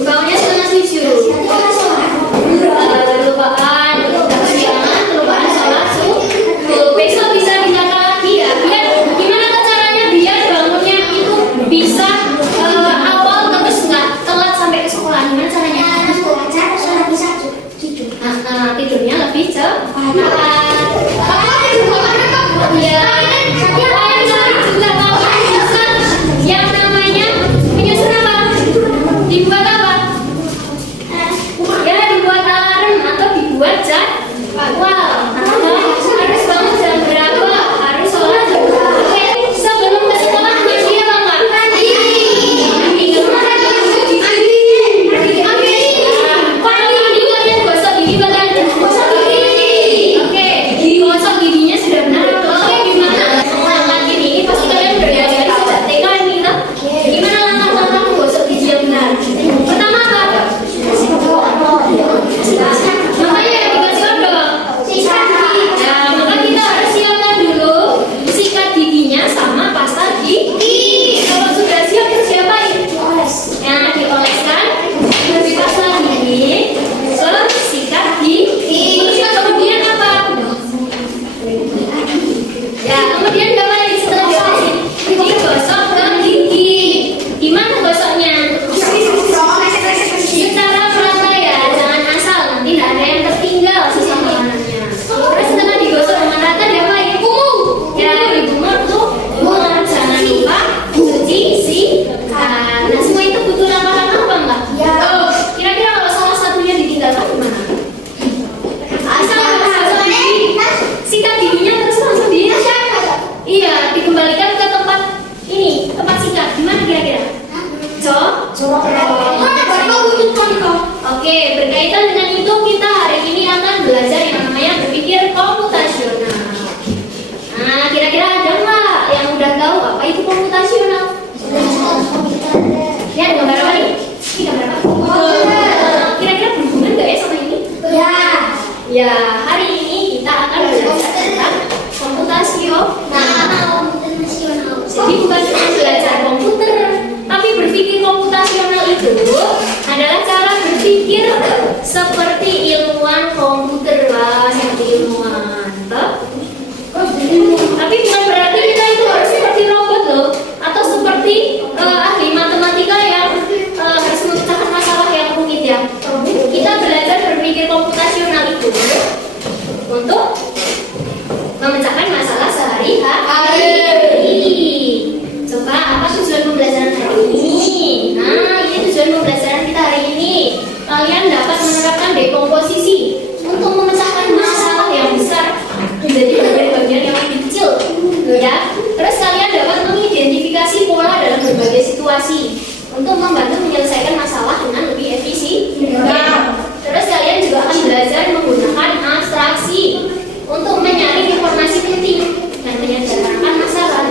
Baunya setengah 7. Kelupaan, kelupaan sholat subuh. Besok bisa ditata lagi ya. Biar gimana caranya biar bangunnya itu bisa awal terus nggak telat sampai ke sekolah. Gimana caranya? Tidurnya lebih cepat. Ya, yang namanya menyusun apa? Dibuat apa? Ya, dibuat alarm atau dibuat jadwal. Harus bangun jam berapa? Harus sholat jam berapa? Oke, sebelum ke sekolah mandi apa enggak? Mandi. Mandi kalian gosok gigi badan. Oke, gosok giginya sudah benar. Oke, gimana? Langkah ini pasti kalian udah diajarin sejak TK ini, toh? Gimana langkah-langkah menggosok gigi yang benar? Pertama apa? Namanya dikasih odol. Nah, maka kita harus siapkan dulu sikat giginya sama pasta gigi. Kalau sudah siap terus diapain? Nah, dioleskan lebih pasta gigi, terus sikat gigi. Terus kemudian apa? Ya, kemudian ngapain setelah diolesin? Digosok ke gigi. Gimana gosoknya? Secara merata ya, jangan asal nanti tidak ada yang tertinggal sisa makanannya. Terus setelah digosok dengan rata diapain? Ya, dibumur tuh. Jangan lupa cuci sikat. Nah, semua itu butuh langkah-langkah apa enggak? Kira-kira kalau salah satunya ditinggalkan gimana? Asal gigi, sikat giginya terus langsung iya, dikembalikan ke tempat ini, tempat sikat. Gimana kira-kira? Oke, berkaitan dengan itu kita hari ini akan belajar yang namanya berpikir komputasional. Nah, kira-kira ada nggak yang udah tahu apa itu komputasional? Ya, ada gambar apa nih? Ini gambar apa? Kira-kira berhubungan nggak ya sama ini? Ya, hari ini kita akan belajar tentang komputasional. Jadi bukan cuma belajar komputer, tapi berpikir komputasional itu adalah cara berpikir seperti ilmuwan komputer lah, seperti ilmuwan. Tapi bukan berarti kita itu harus seperti robot loh, atau seperti ahli matematika yang harus memecahkan masalah yang rumit ya. Kita belajar berpikir komputasional itu untuk memecahkan masalah sehari-hari. Coba apa tujuan pembelajaran hari ini? Nah, ini tujuan pembelajaran kita hari ini. Kalian dapat menerapkan dekomposisi untuk memecahkan masalah yang besar menjadi bagian-bagian yang lebih kecil, ya. Terus kalian dapat mengidentifikasi pola dalam berbagai situasi untuk membantu menyelesaikan masalah dengan lebih efisien. Terus kalian juga akan belajar menggunakan abstraksi untuk menyaring informasi penting dan menyederhanakan masalah.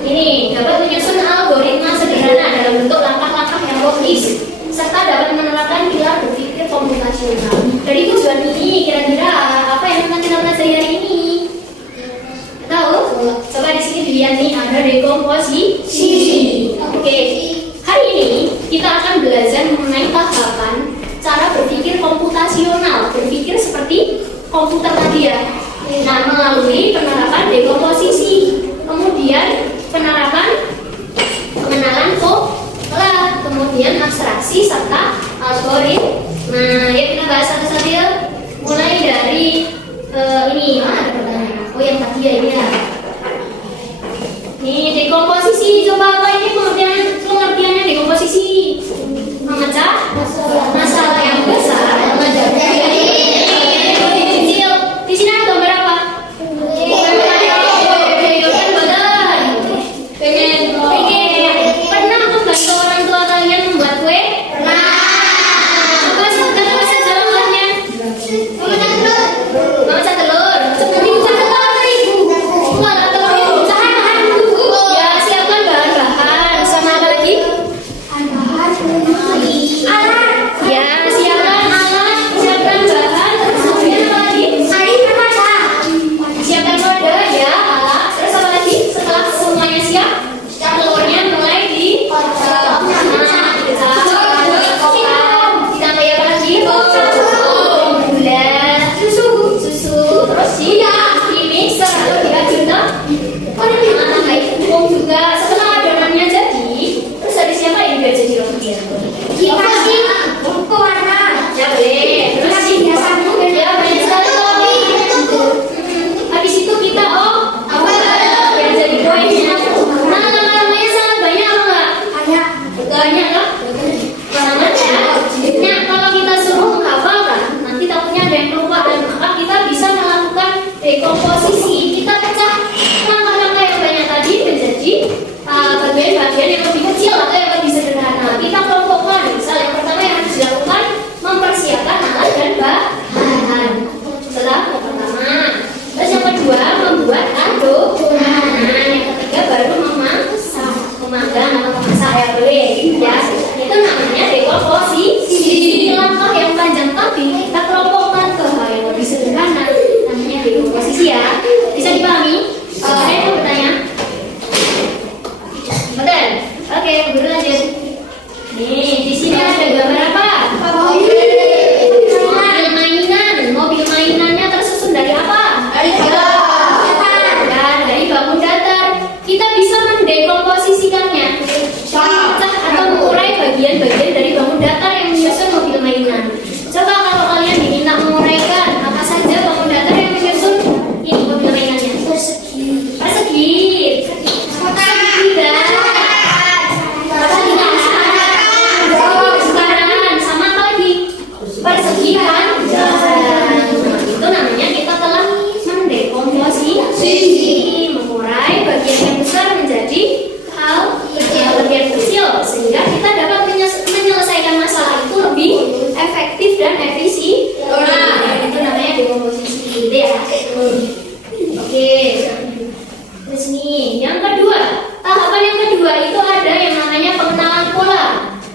Ini dapat menyusun algoritma sederhana dalam bentuk langkah-langkah yang logis, serta dapat menerapkan pilar berpikir komputasional. Dari tujuan ini kira-kira apa yang akan kita pelajari hari ini? Tahu? Coba di sini dilihat nih, ada dekomposisi. Oke, hari ini kita akan belajar mengenai tahapan cara berpikir komputasional, berpikir seperti komputer tadi ya. Nah, melalui penerapan dekomposisi, kemudian penerapan pengenalan pola, kemudian abstraksi serta algoritma. Nah, yuk kita bahas satu-satu ya. Mulai dari ini, mana ada pertanyaan? Oh, yang tadi ya ini ya. Nih, dekomposisi, coba apa ini pengertiannya dekomposisi? Memecah masalah yang besar menjadi kecil. Di sini ada gambar apa? Pernah membantu orang tua kalian membuat kue? Pernah. Apa sih jalan-jalannya? Memecah telur. Seperti memecah telur. Ya, siapkan bahan-bahan. Sama apa lagi? Ya,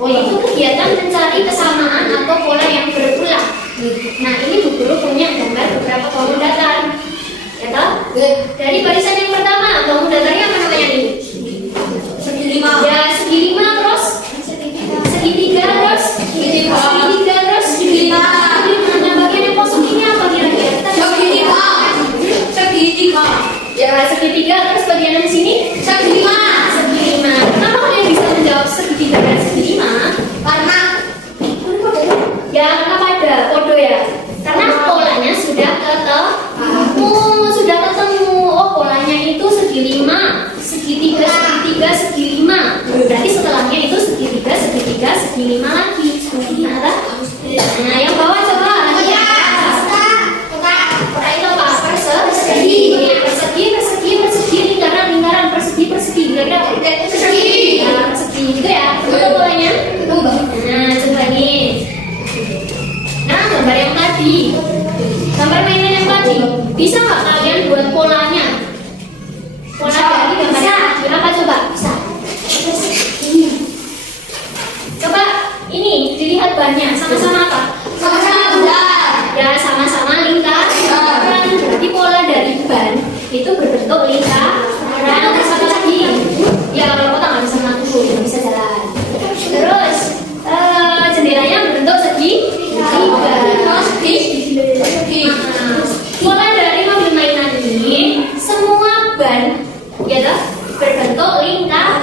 yaitu kegiatan mencari kesamaan atau pola yang berulang. Nah, ini Bu Guru punya gambar beberapa kolom datar. Ya toh? Dari barisan yang pertama, kolom datarnya apa namanya nih? Segitiga. Ya, segitiga terus segitiga terus segitiga terus segitiga. Nah, bagian yang kosong ini apa kira-kira? Segitiga. Ya, segitiga terus bagian yang sini Segitiga. segitiga. Kenapa kalian bisa menjawab segitiga dan segitiga? Karena Ya, karena pada kode ya. Karena polanya sudah ketemu. Oh, polanya itu segi 5, segitiga, segitiga, segi 5. Berarti setelahnya itu segitiga, segitiga, segi 5 lagi. Nah, yang bawah coba lagi ya. Itu apa? Persegi, persegi, lingkaran, persegi, kira-kira. persegi. Ya, persegi gitu ya. Betul polanya. Nah, coba nih. Nah, gambar yang tadi, gambar mainan yang tadi, bisa nggak kalian buat polanya? Pola dari gambarnya apa coba? Bisa. Coba ini dilihat bannya, sama-sama apa? Sama-sama bulat. Ya, sama-sama lingkaran. Berarti pola dari ban itu berbentuk lingkaran. Terus apa lagi? Ya, kalau kotak nggak bisa ngatur, nggak bisa jalan. Terus jendelanya berbentuk segitiga. Pola dari mobil mainan ini semua ban ya toh, berbentuk lingkaran.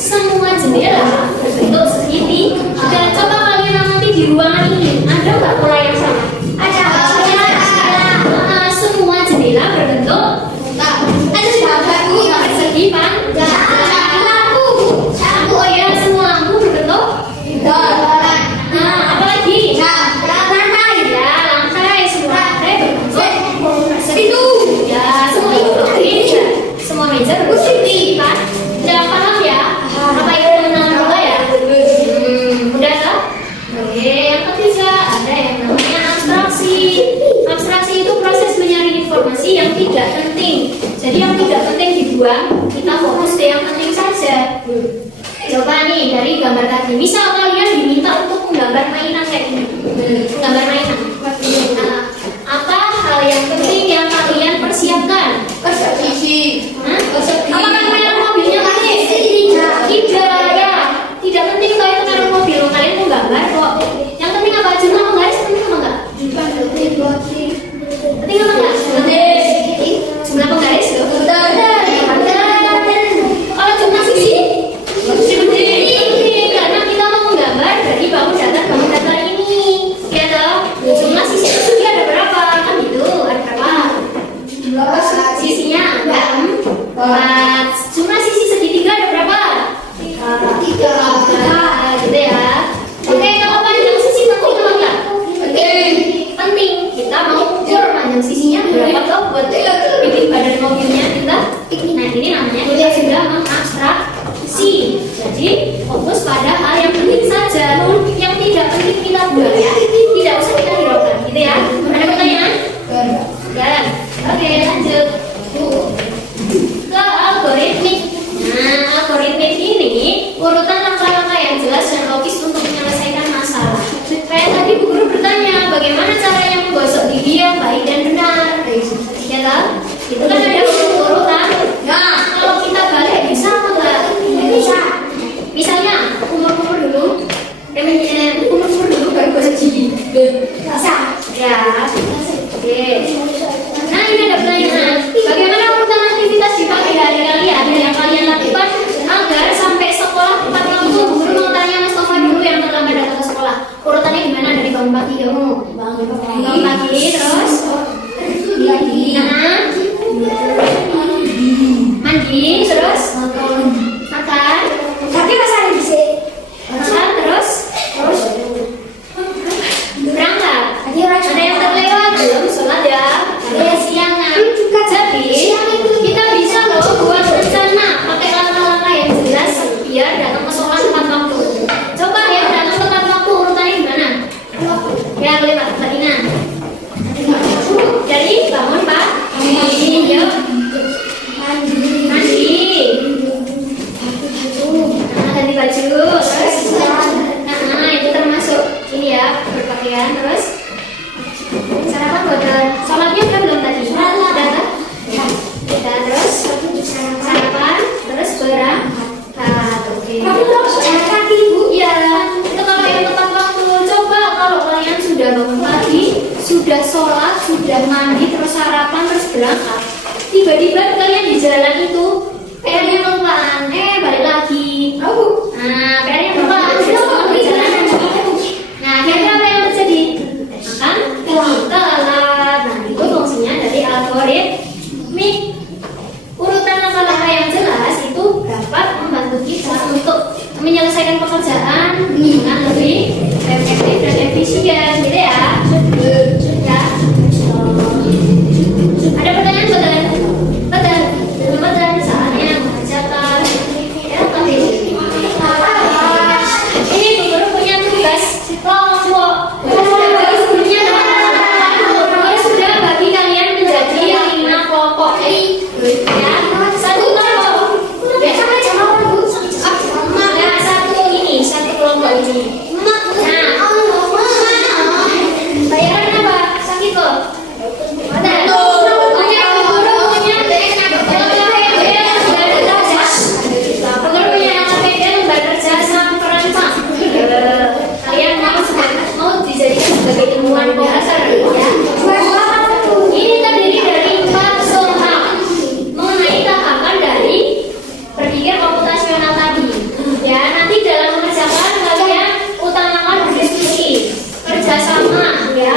Semua jendela berbentuk segitiga. Dan coba kalian nanti di ruangan ini ada nggak pola yang sama? Ada. Semua jendela berbentuk persegi panjang. Oh ya, semua lampu berbentuk. Nah, apa lagi? Ya, lantai, semua lantai berbentuk persegi. Ya, semua itu semua meja berbentuk persegi kan? Jangan paham ya. Apa itu mengenal pola ya? Udah toh? Oke, yang ketiga ada yang namanya abstraksi. Abstraksi itu proses menyaring informasi yang tidak penting. Jadi yang tidak penting dibuang, kita fokus ke yang penting saja. Coba nih dari gambar tadi, misal kalian diminta untuk menggambar mainan kayak ini, gambar mainan. Nah, apa hal yang penting yang kalian persiapkan? Apakah mainan mobilnya penting? Tidak ya, tidak penting kalau itu mainan mobil. Kalian mau gambar kok. Yang penting apa? Jumlah penggaris penting apa enggak? Penting apa enggak? Jumlah penggaris loh. Kalau jumlah sisi? Karena kita mau menggambar dari bangun datar ini. Ya toh? Jumlah sisi itu ada berapa? Kan gitu, ada berapa? Sisinya ada 4. Jumlah sisi segitiga ada berapa? 3. Gitu ya. Oke, kalau panjang sisi penting apa enggak? Penting. Kita mau ukur panjang sisinya berapa toh buat bikin badan mobilnya kita. Nah, ini namanya kita sudah mengabstraksi. Jadi fokus pada hal yang penting saja. Yang tidak penting kita buang ya. Tidak usah kita hiraukan, gitu ya. Ada pertanyaan? Dan oke, lanjut ke algoritmik. Nah, algoritmik ini urutan langkah-langkah yang jelas dan logis untuk menyelesaikan masalah. Kayak tadi Bu Guru bertanya, bagaimana caranya menggosok gigi yang baik dan benar? Ya toh? Itu kan ada urutan. Nah, kalau kita balik bisa apa enggak? Bisa. Misalnya umur dulu, umur dulu baru gosok gigi. Bisa. Ya. Oke. Nah, ini ada pertanyaan. Bagaimana urutan aktivitas di pagi hari kalian yang kalian lakukan agar sampai sekolah tepat waktu? Bu Guru mau tanya Mas Tova dulu yang terlambat datang ke sekolah. Urutannya gimana dari bangun pagi kamu? Bangun pagi terus mandi terus makan. Tapi masa ada bisa? Makan terus berangkat. Ada yang terlewat belum sholat ya? Ada siangan. Jadi kita bisa loh buat rencana pakai langkah-langkah yang jelas biar datang ke sekolah tepat waktu. Coba yang datang tepat waktu urutannya gimana? Ya, boleh Pak Fatina. Dari bangun pagi, yuk mandi, udah mandi terus sarapan terus berangkat, tiba-tiba kalian di jalan itu PR-nya kelupaan, balik lagi. Nah, PR-nya kelupaan, terus kamu di jalanan. Nah, akhirnya apa yang terjadi? Makan telat. Nah, itu fungsinya dari algoritmik. Urutan langkah-langkah yang jelas itu dapat membantu kita untuk menyelesaikan pekerjaan dengan lebih efektif dan efisien, gitu ya. Ya. Ada pertanyaan betul saatnya mengerjakan ya, ini guru punya tugas kelompok. Sebelumnya guru sudah bagi kalian menjadi 5 kelompok ya. Satu kelompok ya, satu kelompok ini. Bayaran apa? Sakit kok. Kalian mau dijadikan sebagai ilmuwan dasar ya. Ini terdiri dari 4 soal mengenai tahapan dari berpikir komputasional tadi. Ya, nanti dalam mengerjakan kalian utamakan berdiskusi, kerjasama ya.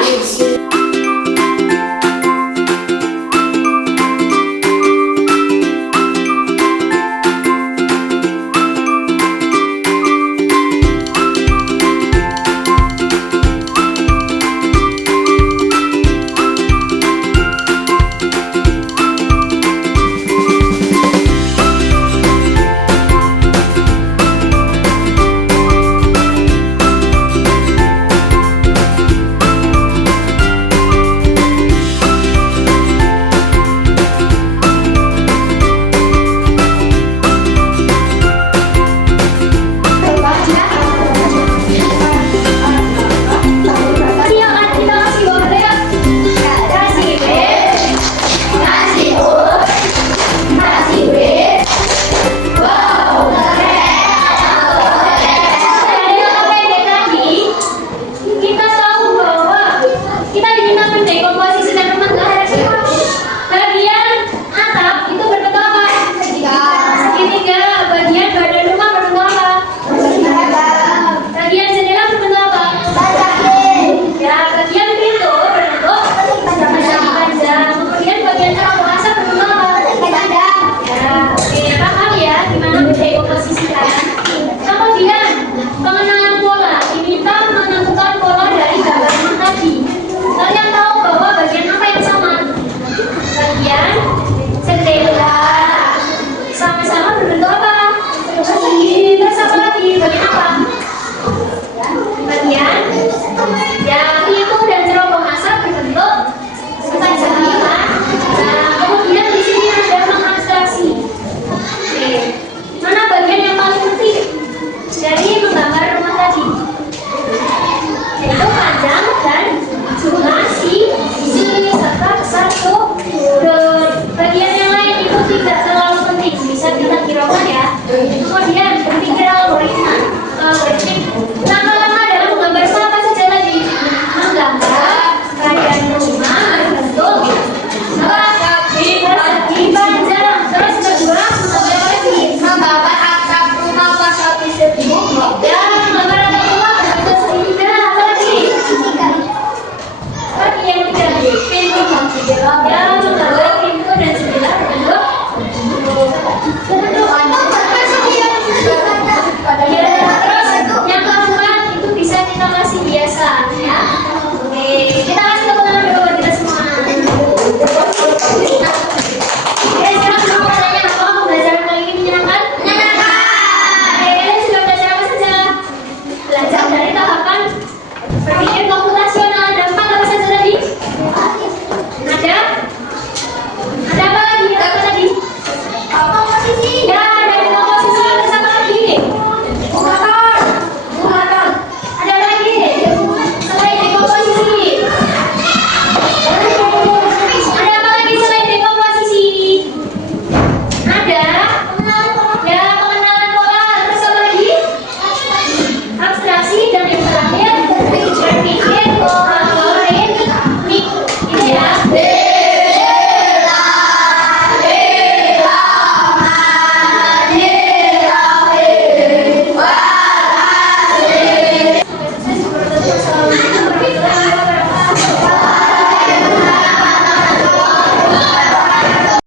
Pintu dan jendela berbentuk